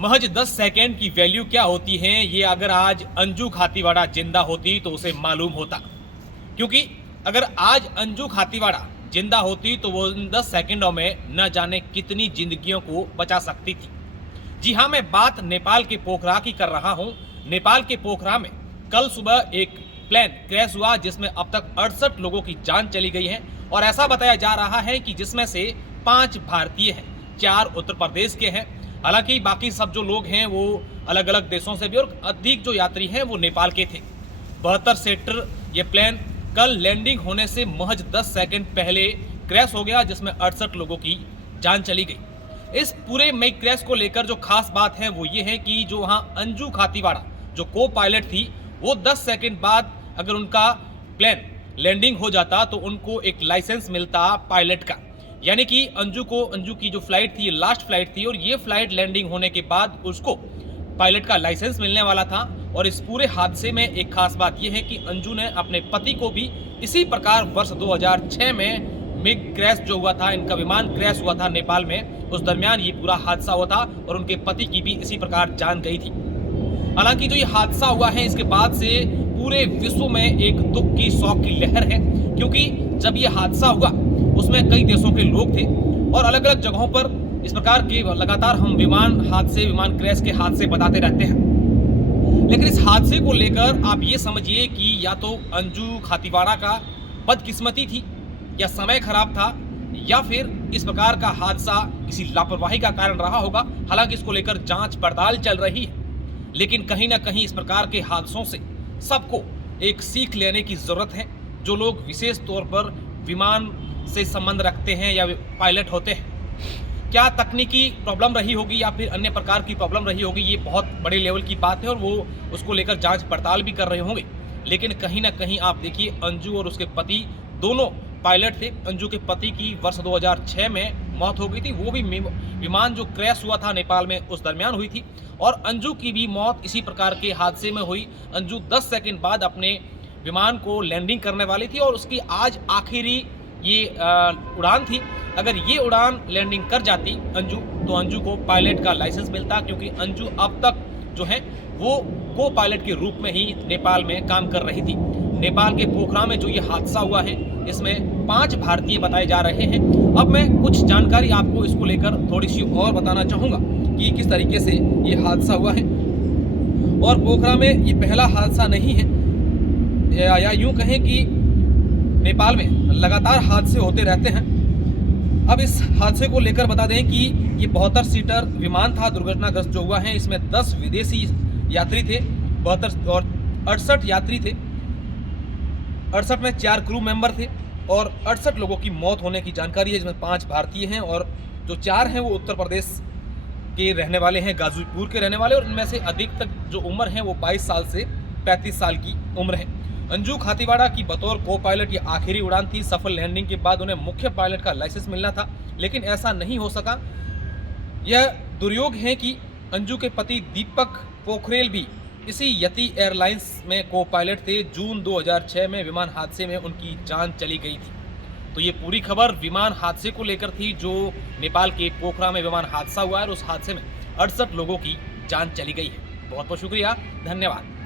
महज 10 सेकंड की वैल्यू क्या होती है ये अगर आज अंजू खातीवाड़ा जिंदा होती तो उसे मालूम होता। क्योंकि अगर आज अंजू खातीवाड़ा जिंदा होती तो वो इन 10 सेकंडों में न जाने कितनी जिंदगियों को बचा सकती थी। जी हाँ, मैं बात नेपाल के पोखरा की कर रहा हूँ। नेपाल के पोखरा में कल सुबह एक प्लेन क्रैश हुआ जिसमें अब तक 68 लोगों की जान चली गई है और ऐसा बताया जा रहा है कि जिसमें से 5 भारतीय हैं, 4 उत्तर प्रदेश के हैं। हालांकि बाकी सब जो लोग हैं वो अलग अलग देशों से भी, और अधिक जो यात्री हैं वो नेपाल के थे। 72 सेक्टर ये प्लेन कल लैंडिंग होने से महज 10 सेकंड पहले क्रैश हो गया जिसमें 68 लोगों की जान चली गई। इस पूरे मई क्रैश को लेकर जो खास बात है वो ये है कि जो वहाँ अंजू खातीवाड़ा जो को पायलट थी वो 10 सेकंड बाद अगर उनका प्लेन लैंडिंग हो जाता तो उनको एक लाइसेंस मिलता पायलट का। यानी कि अंजू की जो फ्लाइट थी ये लास्ट फ्लाइट थी और ये फ्लाइट लैंडिंग होने के बाद उसको पायलट का लाइसेंस मिलने वाला था। और इस पूरे हादसे में एक खास बात यह है कि अंजू ने अपने पति को भी इसी प्रकार वर्ष 2006 में मिग क्रैश जो हुआ था, इनका विमान क्रैश हुआ था नेपाल में, उस दरमियान ये पूरा हादसा हुआ था और उनके पति की भी इसी प्रकार जान गई थी। हालांकि जो ये हादसा हुआ है इसके बाद से पूरे विश्व में एक दुख की शोक की लहर है, क्योंकि जब ये हादसा हुआ उसमें कई देशों के लोग थे और अलग अलग जगहों पर इस प्रकार के लगातार हम विमान क्रैश के हादसे बताते रहते हैं। लेकिन इस हादसे को लेकर आप ये समझिए कि या तो अंजू खातीवाड़ा का बदकिस्मती थी या समय खराब था या फिर इस प्रकार का हादसा किसी लापरवाही का कारण रहा होगा। हालांकि इसको लेकर जांच पड़ताल चल रही है, लेकिन कहीं ना कहीं इस प्रकार के हादसों से सबको एक सीख लेने की जरूरत है। जो लोग विशेष तौर पर विमान से संबंध रखते हैं या पायलट होते हैं, क्या तकनीकी प्रॉब्लम रही होगी या फिर अन्य प्रकार की प्रॉब्लम रही होगी, ये बहुत बड़े लेवल की बात है और वो उसको लेकर जांच पड़ताल भी कर रहे होंगे। लेकिन कहीं ना कहीं आप देखिए, अंजू और उसके पति दोनों पायलट थे। अंजू के पति की वर्ष 2006 में मौत हो गई थी, वो भी विमान जो क्रैश हुआ था नेपाल में उस दरमियान हुई थी, और अंजू की भी मौत इसी प्रकार के हादसे में हुई। अंजू 10 सेकंड बाद अपने विमान को लैंडिंग करने वाली थी और उसकी आज आखिरी ये उड़ान थी। अगर ये उड़ान लैंडिंग कर जाती अंजू तो अंजू को पायलट का लाइसेंस मिलता, क्योंकि अंजू अब तक जो है वो को पायलट के रूप में ही नेपाल में काम कर रही थी। नेपाल के पोखरा में जो ये हादसा हुआ है इसमें 5 भारतीय बताए जा रहे हैं। अब मैं कुछ जानकारी आपको इसको लेकर थोड़ी सी और बताना चाहूँगा कि किस तरीके से ये हादसा हुआ है। और पोखरा में ये पहला हादसा नहीं है, या यूँ कहें कि नेपाल में लगातार हादसे होते रहते हैं। अब इस हादसे को लेकर बता दें कि ये 72 सीटर विमान था दुर्घटनाग्रस्त जो हुआ है, इसमें 10 विदेशी यात्री थे, 72 और 68 यात्री थे। 68 में 4 क्रू मेंबर थे और 68 लोगों की मौत होने की जानकारी है, जिसमें 5 भारतीय हैं और जो 4 हैं वो उत्तर प्रदेश के रहने वाले हैं, गाजीपुर के रहने वाले, और इनमें से अधिक तक जो उम्र है वो 22 साल से 35 साल की उम्र है। अंजू खातीवाड़ा की बतौर को पायलट ये आखिरी उड़ान थी। सफल लैंडिंग के बाद उन्हें मुख्य पायलट का लाइसेंस मिलना था, लेकिन ऐसा नहीं हो सका। यह दुर्योग है कि अंजू के पति दीपक पोखरेल भी इसी यति एयरलाइंस में को पायलट थे। जून 2006 में विमान हादसे में उनकी जान चली गई थी। तो ये पूरी खबर विमान हादसे को लेकर थी, जो नेपाल के पोखरा में विमान हादसा हुआ है और उस हादसे में 68 लोगों की जान चली गई है। बहुत बहुत शुक्रिया, धन्यवाद।